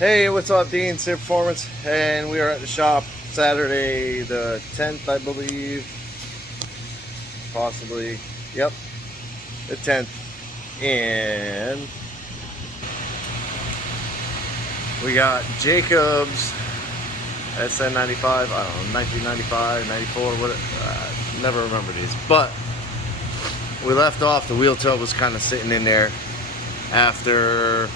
Hey, what's up, Dean? Safe Performance, and we are at the shop Saturday the 10th, I believe. Possibly. Yep, the 10th. And we got Jacob's SN95, I don't know, 1995, 94, what, never remember these. But we left off, the wheel tub was kind of sitting in there after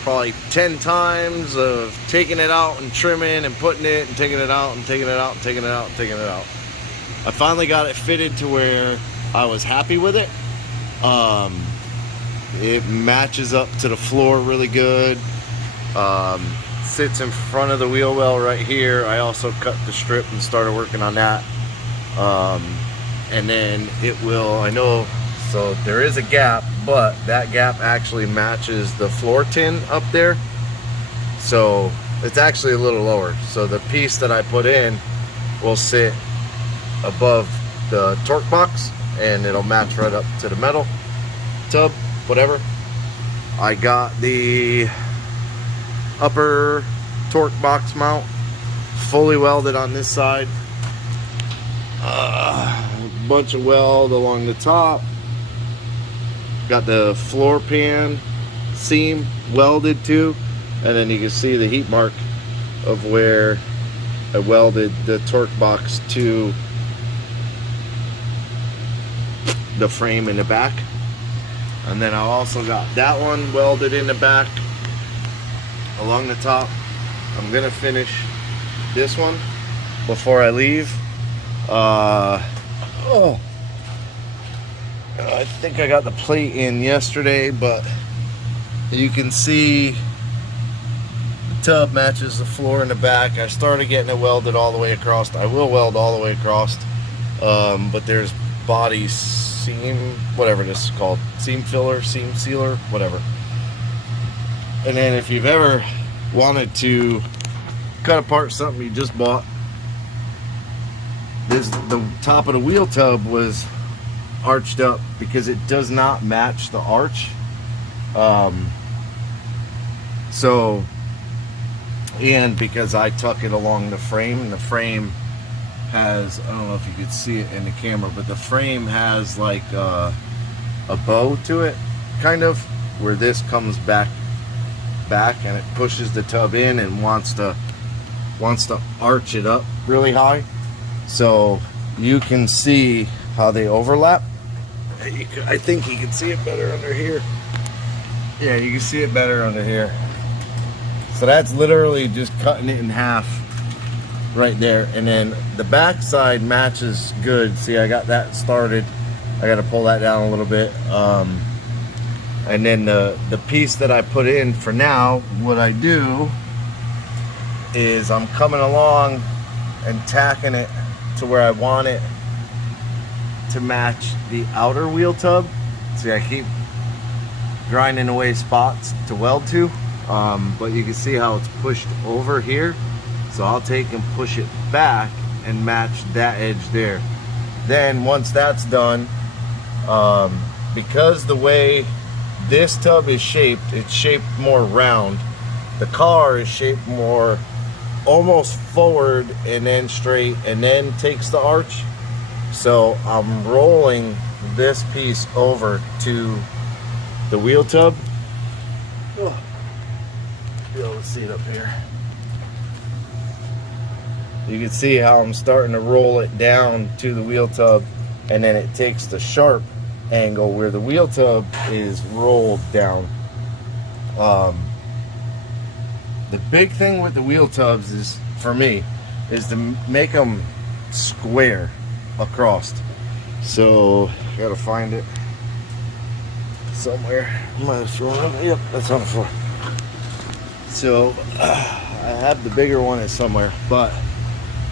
probably 10 times of taking it out and trimming and putting it and taking it out and taking it out and taking it out and taking it out. I finally got it fitted to where I was happy with it. It matches up to the floor really good. Sits in front of the wheel well right here. I also cut the strip and started working on that. And then it will, I know, so there is a gap, but that gap actually matches the floor tin up there. So it's actually a little lower. So the piece that I put in will sit above the torque box and it'll match right up to the metal tub, whatever. I got the upper torque box mount fully welded on this side. A bunch of weld along the top. Got the floor pan seam welded too, and then you can see the heat mark of where I welded the torque box to the frame in the back. And then I also got that one welded in the back along the top. I'm gonna finish this one before I leave. I think I got the plate in yesterday, but you can see the tub matches the floor in the back. I started getting it welded all the way across. I will weld all the way across, but there's body seam, whatever this is called, seam filler, seam sealer, whatever. And then if you've ever wanted to cut apart something you just bought, the top of the wheel tub was arched up because it does not match the arch. And because I tuck it along the frame, and the frame has, I don't know if you could see it in the camera, but the frame has like a bow to it, kind of, where this comes back and it pushes the tub in and wants to arch it up really high. So you can see how they overlap. I think you can see it better under here. Yeah, you can see it better under here. So that's literally just cutting it in half right there. And then the back side matches good. See, I got that started. I got to pull that down a little bit. And then the piece that I put in for now, what I do is I'm coming along and tacking it to where I want it to match the outer wheel tub. See, I keep grinding away spots to weld to, but you can see how it's pushed over here. So I'll take and push it back and match that edge there. Then once that's done, because the way this tub is shaped, it's shaped more round. The car is shaped more almost forward and then straight and then takes the arch. So I'm rolling this piece over to the wheel tub. Oh, be able to see it up here. You can see how I'm starting to roll it down to the wheel tub, and then it takes the sharp angle where the wheel tub is rolled down. The big thing with the wheel tubs is, for me, is to make them square across. So I gotta find it somewhere. I might have thrown it. Yep, that's on the floor. So I have the bigger one is somewhere, but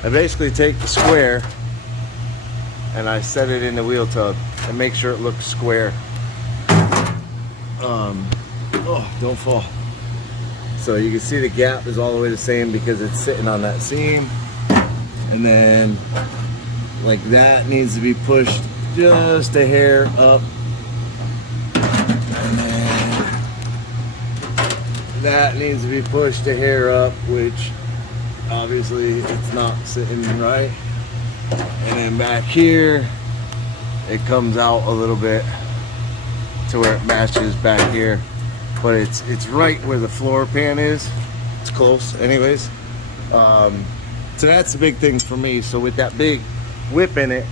I basically take the square and I set it in the wheel tub and make sure it looks square. Oh, don't fall. So you can see the gap is all the way the same because it's sitting on that seam. And then like that needs to be pushed just a hair up. And then that needs to be pushed a hair up, which obviously it's not sitting right. And then back here, it comes out a little bit to where it matches back here, but it's right where the floor pan is. It's close, anyways. So that's the big thing for me. So with that big whip in it,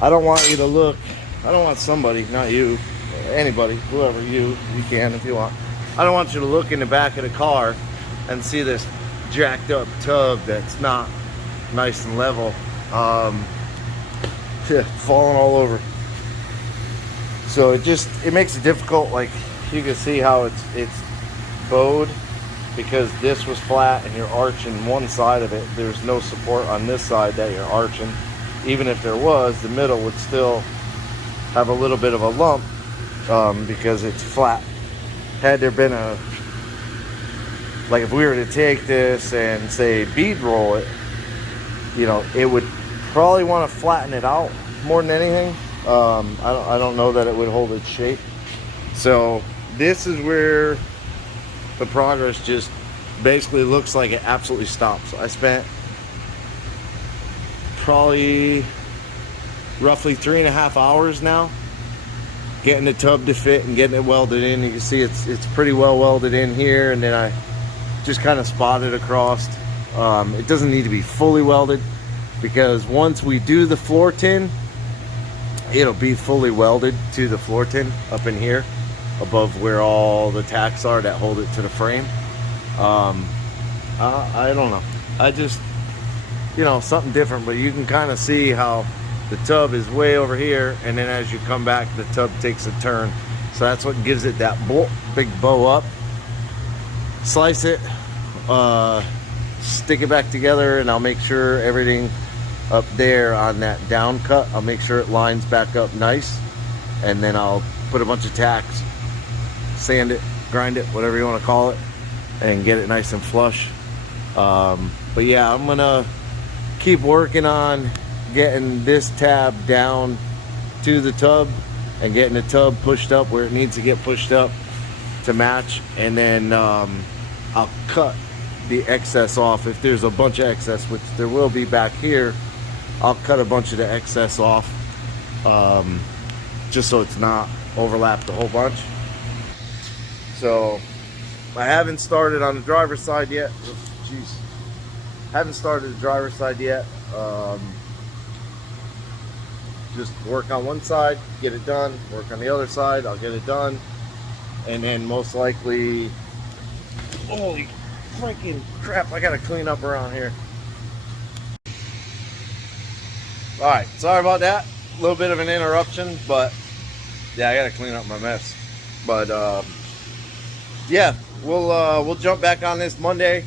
I don't want you to look. I don't want somebody, not you, anybody, whoever you can if you want. I don't want you to look in the back of the car and see this jacked up tub that's not nice and level, falling all over. So it makes it difficult. Like you can see how it's bowed because this was flat and you're arching one side of it. There's no support on this side that you're arching. Even if there was, the middle would still have a little bit of a lump because it's flat. Had there been like if we were to take this and say bead roll it, you know, it would probably want to flatten it out more than anything. I don't know that it would hold its shape. So this is where the progress just basically looks like it absolutely stops. I spent probably roughly 3.5 hours now getting the tub to fit and getting it welded in. You can see it's pretty well welded in here, and then I just kind of spotted across. It doesn't need to be fully welded because once we do the floor tin, it'll be fully welded to the floor tin up in here above where all the tacks are that hold it to the frame. I don't know, I just, you know, something different. But you can kind of see how the tub is way over here, and then as you come back, the tub takes a turn. So that's what gives it that big bow up. Slice it, stick it back together, and I'll make sure everything up there on that down cut, I'll make sure it lines back up nice, and then I'll put a bunch of tacks, sand it, grind it, whatever you want to call it, and get it nice and flush. But yeah, I'm gonna keep working on getting this tab down to the tub and getting the tub pushed up where it needs to get pushed up to match, and then I'll cut the excess off. If there's a bunch of excess, which there will be back here, I'll cut a bunch of the excess off, just so it's not overlapped a whole bunch. So I haven't started on the driver's side yet. Jeez, haven't started the driver's side yet. Just work on one side, get it done, work on the other side, I'll get it done, and then most likely, holy freaking crap, I gotta clean up around here. All right, sorry about that, a little bit of an interruption, but yeah, I gotta clean up my mess. But yeah, we'll jump back on this Monday.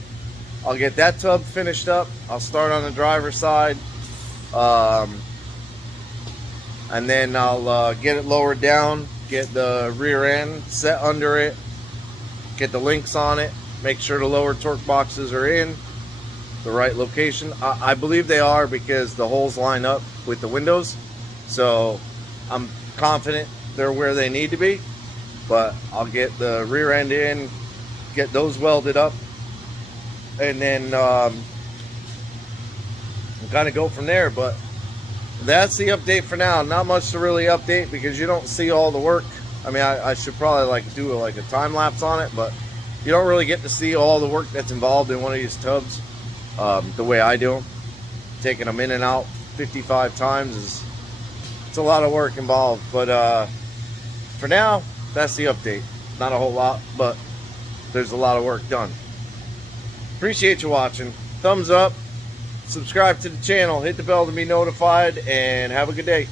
I'll get that tub finished up, I'll start on the driver's side, and then I'll get it lowered down, get the rear end set under it, get the links on it, make sure the lower torque boxes are in the right location. I believe they are because the holes line up with the windows, so I'm confident they're where they need to be. But I'll get the rear end in, get those welded up, and then kind of go from there. But that's the update for now. Not much to really update because you don't see all the work. I mean, I should probably like do a time lapse on it, but you don't really get to see all the work that's involved in one of these tubs the way I do them. Taking them in and out 55 times it's a lot of work involved. But for now, that's the update. Not a whole lot, but there's a lot of work done. Appreciate you watching. Thumbs up, subscribe to the channel, hit the bell to be notified, and have a good day.